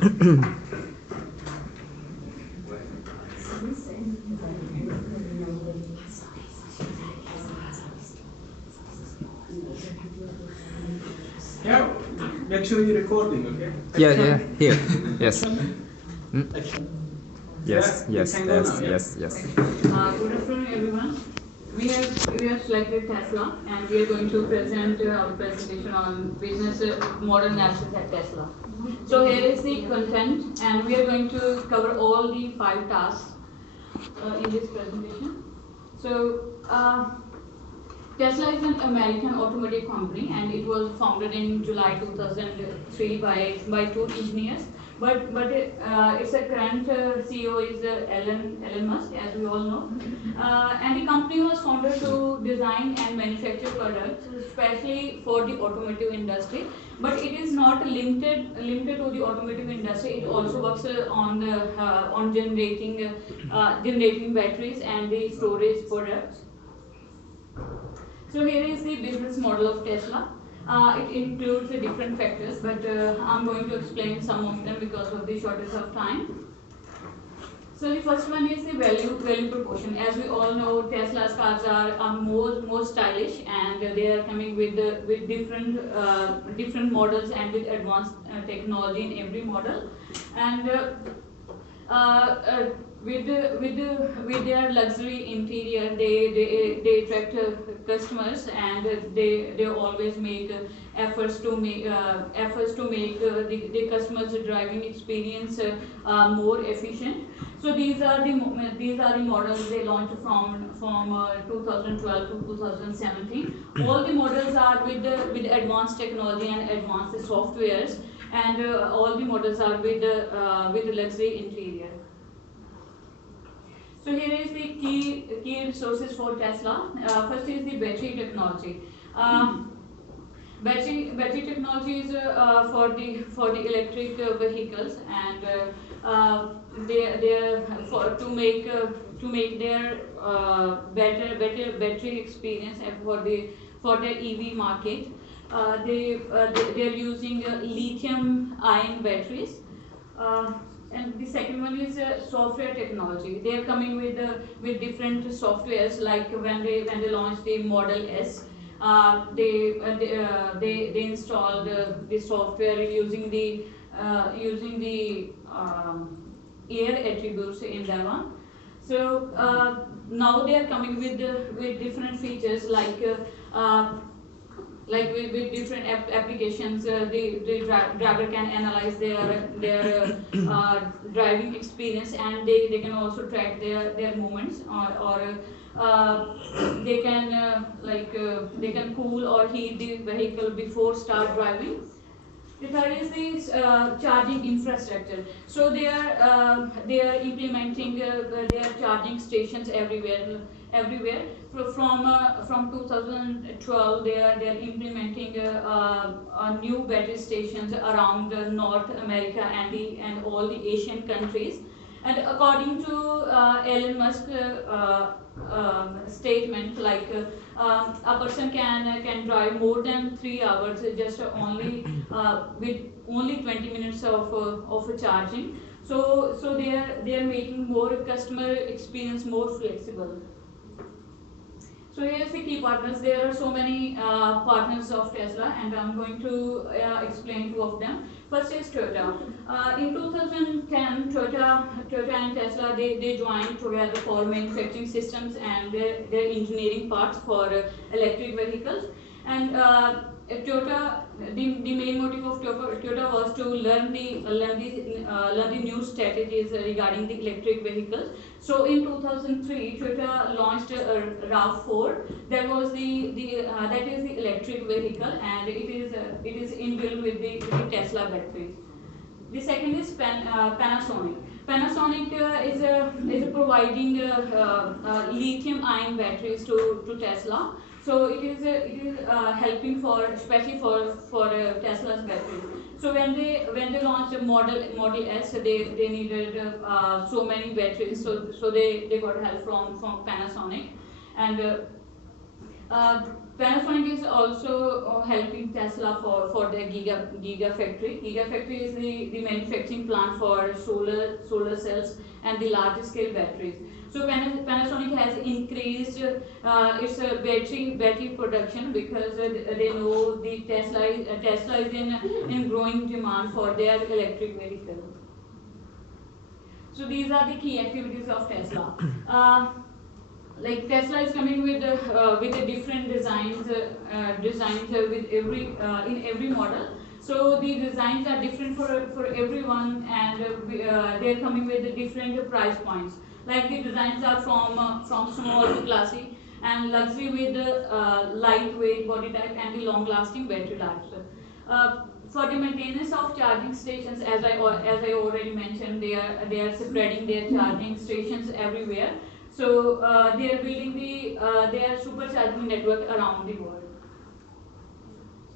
Yeah, make sure you're recording, okay? Yeah, here. Yes. Yes, Yes. Good afternoon, everyone. We have selected Tesla, and we are going to present our presentation on business model analysis at Tesla. So here is the content, and we are going to cover all the 5 tasks in this presentation. So Tesla is an American automotive company, and it was founded in July 2003 by 2 engineers. But its current CEO is Elon Musk, as we all know. And the company was founded to design and manufacture products, especially for the automotive industry. But it is not limited to the automotive industry. It also works on generating batteries and the storage products. So here is the business model of Tesla. It includes the different factors, but I'm going to explain some of them because of the shortage of time. So the first one is the value proportion. As we all know, Tesla's cars are more stylish, and they are coming with different models and with advanced technology in every model. And with their luxury interior, they attract customers, and they always make efforts to make the customers' driving experience more efficient. So these are the models they launched from 2012 to 2017. All the models are with advanced technology and advanced softwares, and all the models are with luxury interior. So here is the key resources for Tesla. First is the battery technology. Battery technology is for the electric vehicles, and they to make their better battery experience for the EV market. They are using lithium ion batteries. And the second one is software technology. They are coming with different softwares. Like when they launched the Model S, they installed the software using the air attributes in that one. So now they are coming with different features like with different applications. The driver can analyze their driving experience, and they can also track their movements, or they can cool or heat the vehicle before start driving. The third is the charging infrastructure. So they are implementing their charging stations everywhere. From 2012, they are implementing new battery stations around North America and all the Asian countries. And according to Elon Musk statement, a person can drive more than 3 hours just only with only 20 minutes of charging. So they are making more customer experience more flexible. So here's the key partners. There are so many partners of Tesla, and I'm going to explain 2 of them. First is Toyota. In 2010, Toyota and Tesla they joined together for manufacturing systems and their engineering parts for electric vehicles. And Toyota, the main motive of Toyota was to learn the new strategies regarding the electric vehicles. So in 2003, Toyota launched RAV4. That was that is the electric vehicle, and it is inbuilt with the Tesla batteries. The second is Panasonic. Panasonic is providing lithium-ion batteries to Tesla. So it is helping especially for Tesla's batteries. So when they launched the Model S, they needed so many batteries. So they got help from Panasonic. And Panasonic is also helping Tesla for their Gigafactory. Gigafactory is the manufacturing plant for solar cells and the large scale batteries. So Panasonic has increased its battery production because they know the Tesla is in growing demand for their electric vehicle. So these are the key activities of Tesla. Like Tesla is coming with the different designs with in every model. So the designs are different for everyone, and they are coming with the different price points. Like the designs are from small to classy, and luxury with lightweight body type and the long-lasting battery life. For the maintenance of charging stations, as I already mentioned, they are spreading their charging stations everywhere. So they are building their supercharging network around the world.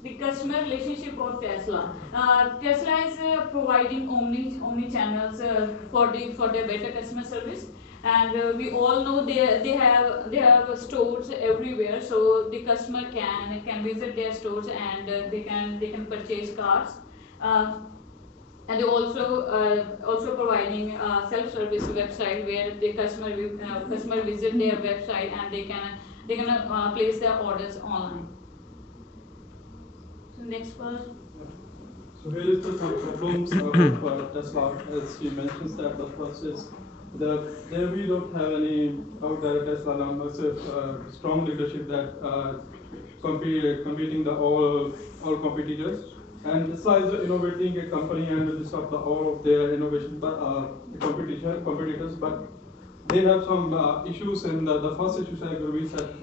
The customer relationship of Tesla. Tesla is providing omni channels for their better customer service, and we all know they have stores everywhere, so the customer can visit their stores, and they can purchase cars. And they also providing self-service website where the customer visit their website, and they can place their orders online. So next part. So here is the some problems of Tesla, as she mentions that the first is that there we don't have any out there Tesla massive strong leadership that competing the all competitors. And Tesla is innovating a company and will disrupt all of their innovation, but competitors. But they have some issues. And the first issue I agree that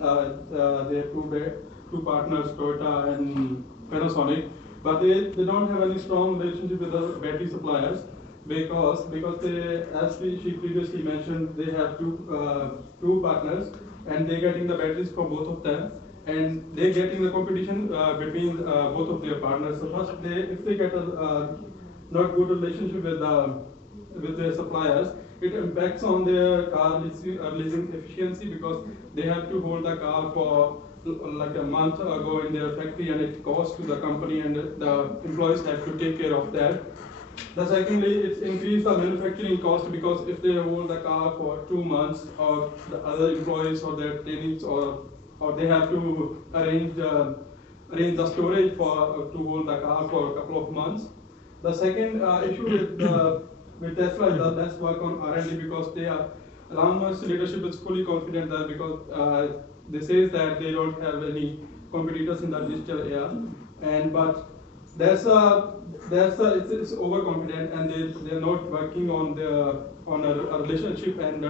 they have two partners, Toyota and Panasonic, but they don't have any strong relationship with the battery suppliers because they, as she previously mentioned, they have two partners, and they're getting the batteries from both of them. And they're getting the competition between both of their partners. So first, if they get a not good relationship with their suppliers, it impacts on their car leasing efficiency because they have to hold the car for like a month ago in their factory, and it costs to the company, and the employees have to take care of that. The secondly, it's increased the manufacturing cost because if they hold the car for 2 months, or the other employees or their trainings or they have to arrange the storage to hold the car for a couple of months. The second issue with Tesla is that let's work on R&D because Elon Musk's leadership is fully confident that because they say that they don't have any competitors in the digital era, but it's overconfident, and they're not working on a relationship and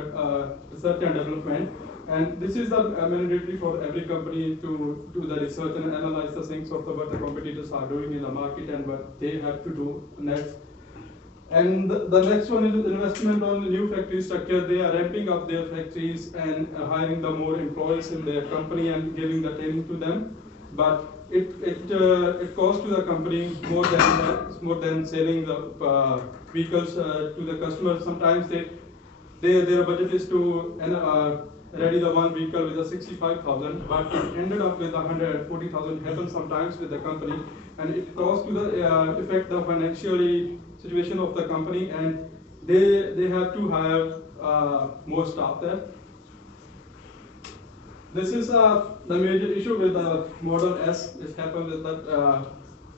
research and development. And this is mandatory for every company to do the research and analyze the things of what the competitors are doing in the market and what they have to do next. And the next one is investment on the new factory structure. They are ramping up their factories and hiring the more employees in their company and giving the training to them. But it costs to the company more than selling the vehicles to the customers. Sometimes their budget is to ready the one vehicle with a 65,000, but it ended up with 140,000 happens sometimes with the company, and it costs to affect the financially situation of the company, and they have to hire more staff there. This is the major issue with the Model S. It happened with that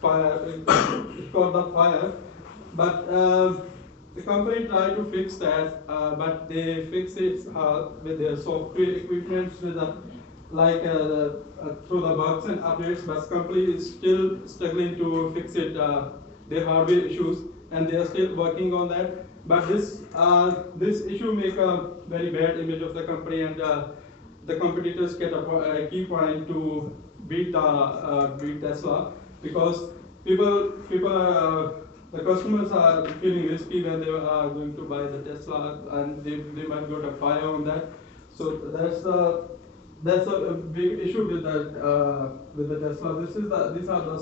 fire. It's called the fire, but the company tried to fix that, but they fix it with their software equipment, with through the bugs and updates. But the company is still struggling to fix it, their hardware issues, and they are still working on that. But this issue make a very bad image of the company, and the competitors get a key point to beat Tesla because the customers are feeling risky when they are going to buy the Tesla, and they might go to fire on that. So that's a big issue with the Tesla. These are the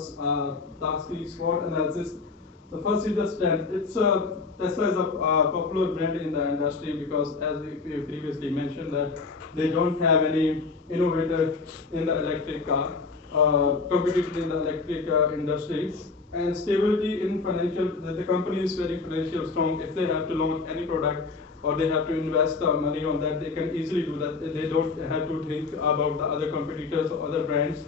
Darcy SWOT analysis. The first is the strength. Tesla is a popular brand in the industry because, as we previously mentioned, that they don't have any innovator in the electric car, competitor in the electric industry. And stability in financial, the company is very financial strong. If they have to launch any product or they have to invest money on that, they can easily do that. They don't have to think about the other competitors or other brands.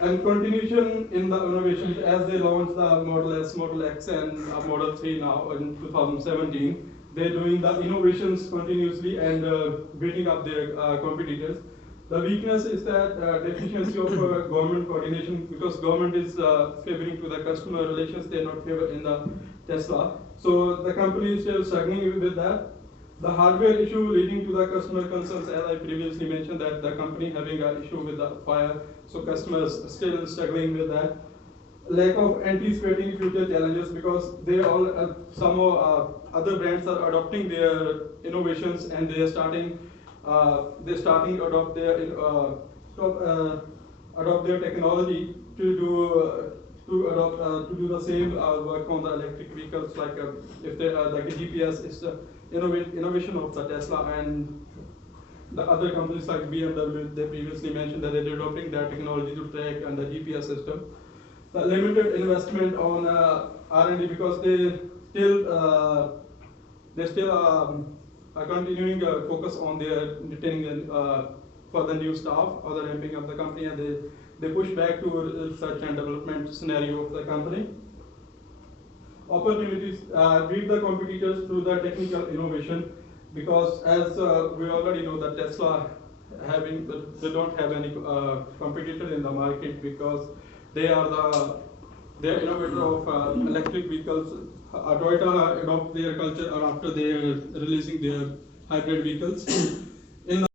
And continuation in the innovations as they launch the Model S, Model X, and Model 3 now in 2017, they're doing the innovations continuously and beating up their competitors. The weakness is that deficiency of government coordination, because government is favoring to the customer relations, they're not favoring in the Tesla. So the company is still struggling with that. The hardware issue leading to the customer concerns, as I previously mentioned, that the company having an issue with the fire, so customers still struggling with that. Lack of anticipating future challenges, because they all somehow other brands are adopting their innovations and they are starting to adopt their technology to do the same work on the electric vehicles, like if they like a GPS is the innovation of the Tesla, and the other companies like BMW, they previously mentioned that they're adopting their technology to track and the GPS system. The limited investment on R&D, because they still are continuing focus on their retaining for the new staff or the ramping up the company, and they push back to research and development scenario of the company. Opportunities, beat the competitors through the technical innovation, because as we already know that Tesla they don't have any competitor in the market, because they're innovator of electric vehicles. Toyota adopt their culture after they are releasing their hybrid vehicles.